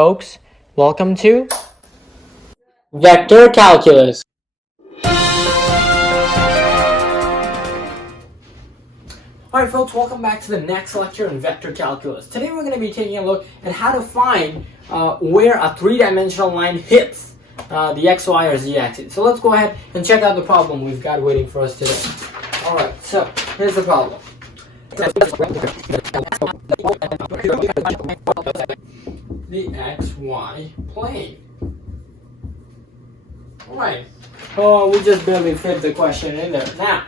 folks. Welcome to Vector Calculus. Alright folks, welcome back to the next lecture in Vector Calculus. Today we're going to be taking a look at how to find where a three-dimensional line hits the x, y, or z axis. So let's go ahead and check out the problem we've got waiting for us today. Alright, so here's the problem. The xy plane. Alright, we just barely fit the question in there. Now,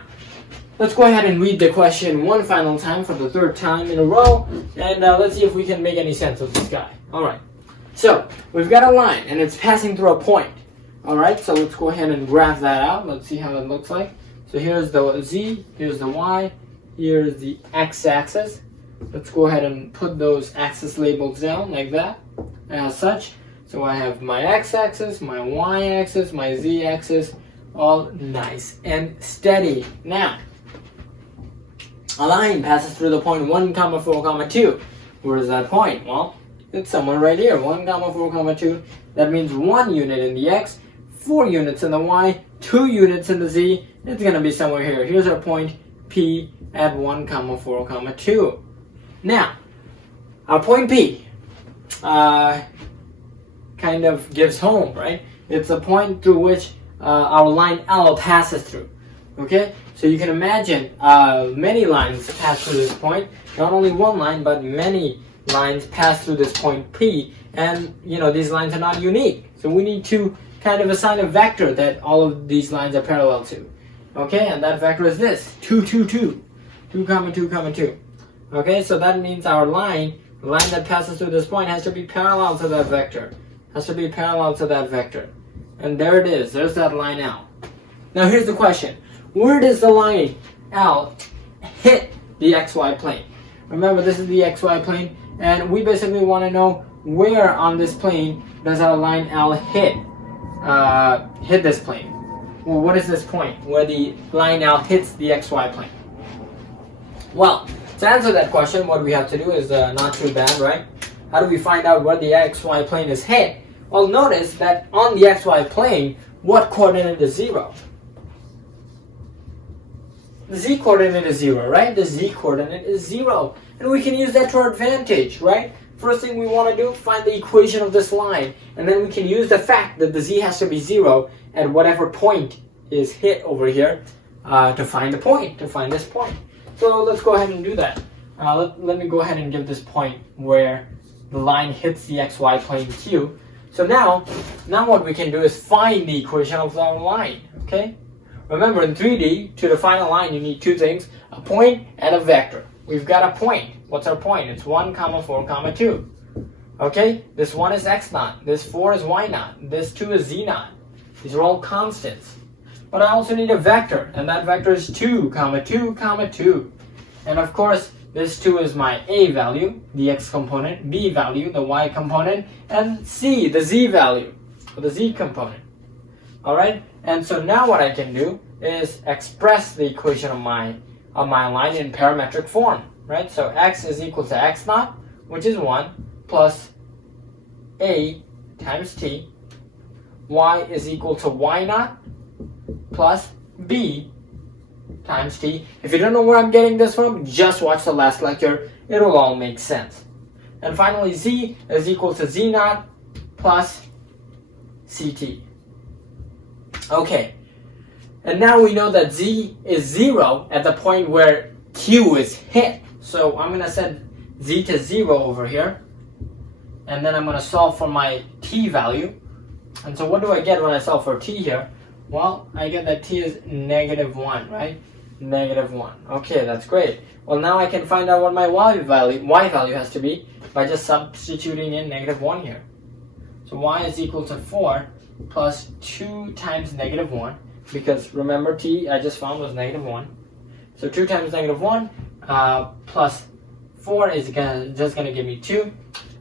let's go ahead and read the question one final time for the third time in a row, and let's see if we can make any sense of this guy. Alright, so we've got a line, and it's passing through a point. Alright, so let's go ahead and graph that out. Let's see how it looks like. So here's the z, here's the y, here's the x-axis. Let's go ahead and put those axis labels down like that, as such. So I have my x-axis, my y-axis, my z-axis, all nice and steady. Now, a line passes through the point 1, 4, 2. Where is that point? Well, it's somewhere right here. 1, 4, 2. That means 1 unit in the x, 4 units in the y, 2 units in the z. It's going to be somewhere here. Here's our point P at 1, 4, 2. Now, our point P kind of gives home, right? It's a point through which our line L passes through. Okay, so you can imagine many lines pass through this point. Not only one line, but many lines pass through this point P. And you know, these lines are not unique. So we need to kind of assign a vector that all of these lines are parallel to. Okay, and that vector is this, 2, 2, 2. 2, 2, 2. Okay, so that means our line, the line that passes through this point, has to be parallel to that vector. Has to be parallel to that vector. And there it is. There's that line L. Now here's the question. Where does the line L hit the xy plane? Remember, this is the xy plane, and we basically want to know where on this plane does our line L hit this plane. Well, what is this point where the line L hits the xy plane? Well, to answer that question, what we have to do is not too bad, right? How do we find out where the xy plane is hit? Well, notice that on the xy plane, what coordinate is 0? The z coordinate is 0, right? The z coordinate is 0. And we can use that to our advantage, right? First thing we want to do, find the equation of this line. And then we can use the fact that the z has to be 0 at whatever point is hit over here to find the point, to find this point. So let's go ahead and do that. Let me go ahead and give this point where the line hits the xy plane Q. So now what we can do is find the equation of our line, okay? Remember, in 3D, to define a line, you need two things, a point and a vector. We've got a point. What's our point? It's 1, 4, 2. Okay? This 1 is x naught. This 4 is y naught. This 2 is z naught. These are all constants. But I also need a vector, and that vector is 2, 2, 2. And of course, this 2 is my a value, the x component, b value, the y component, and c, the z value, the z component. Alright? And so now what I can do is express the equation of my line in parametric form. Right? So x is equal to x naught, which is 1, plus a times t. Y is equal to y naught, plus b times t. If you don't know where I'm getting this from, just watch the last lecture. It'll all make sense. And finally, z is equal to z naught plus ct. Okay. And now we know that z is 0 at the point where q is hit. So I'm going to set z to 0 over here. And then I'm going to solve for my t value. And so what do I get when I solve for t here? Well, I get that t is -1, right? -1. Okay, that's great. Well, now I can find out what my y value has to be by just substituting in -1 here. So y is equal to 4 plus 2 times -1, because remember t I just found was -1. So 2 times -1 plus 4 is just going to give me 2.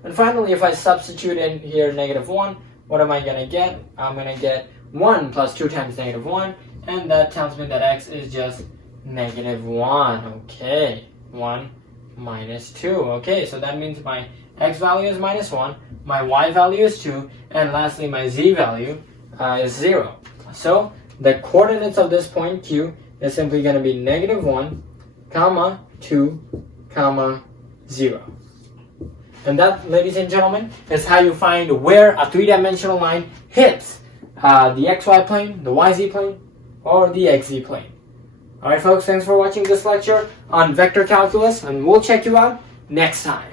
And finally, if I substitute in here -1, what am I going to get? I'm going to get 1 plus 2 times -1, and that tells me that x is just -1. Okay, 1 minus 2. Okay, so that means my x value is -1, my y value is 2, and lastly my z value is 0. So the coordinates of this point Q is simply going to be -1, comma 2, comma 0. And that, ladies and gentlemen, is how you find where a three-dimensional line hits the xy plane, the yz plane, or the xz plane. Alright folks, thanks for watching this lecture on vector calculus, and we'll check you out next time.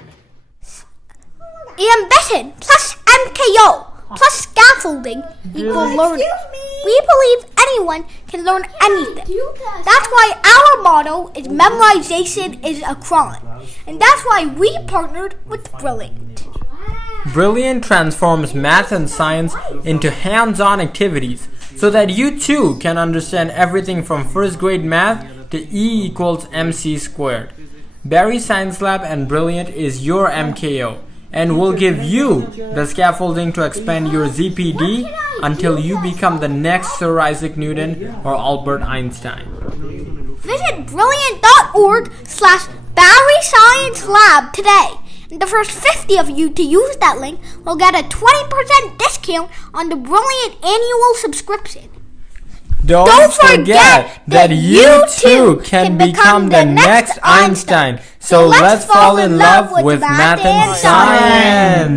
Ambition plus MKO plus scaffolding equal learning. We believe anyone can learn anything. That's why our motto is memorization is a crime. And that's why we partnered with Brilliant. Brilliant transforms math and science into hands-on activities so that you too can understand everything from first grade math to E equals MC squared. Barry Science Lab and Brilliant is your MKO, and will give you the scaffolding to expand your ZPD until you become the next Sir Isaac Newton or Albert Einstein. Visit brilliant.org/Barry Science Lab today. And the first 50 of you to use that link will get a 20% discount on the Brilliant annual subscription. Don't forget that you too can become the next Einstein. So let's fall in love with math and science.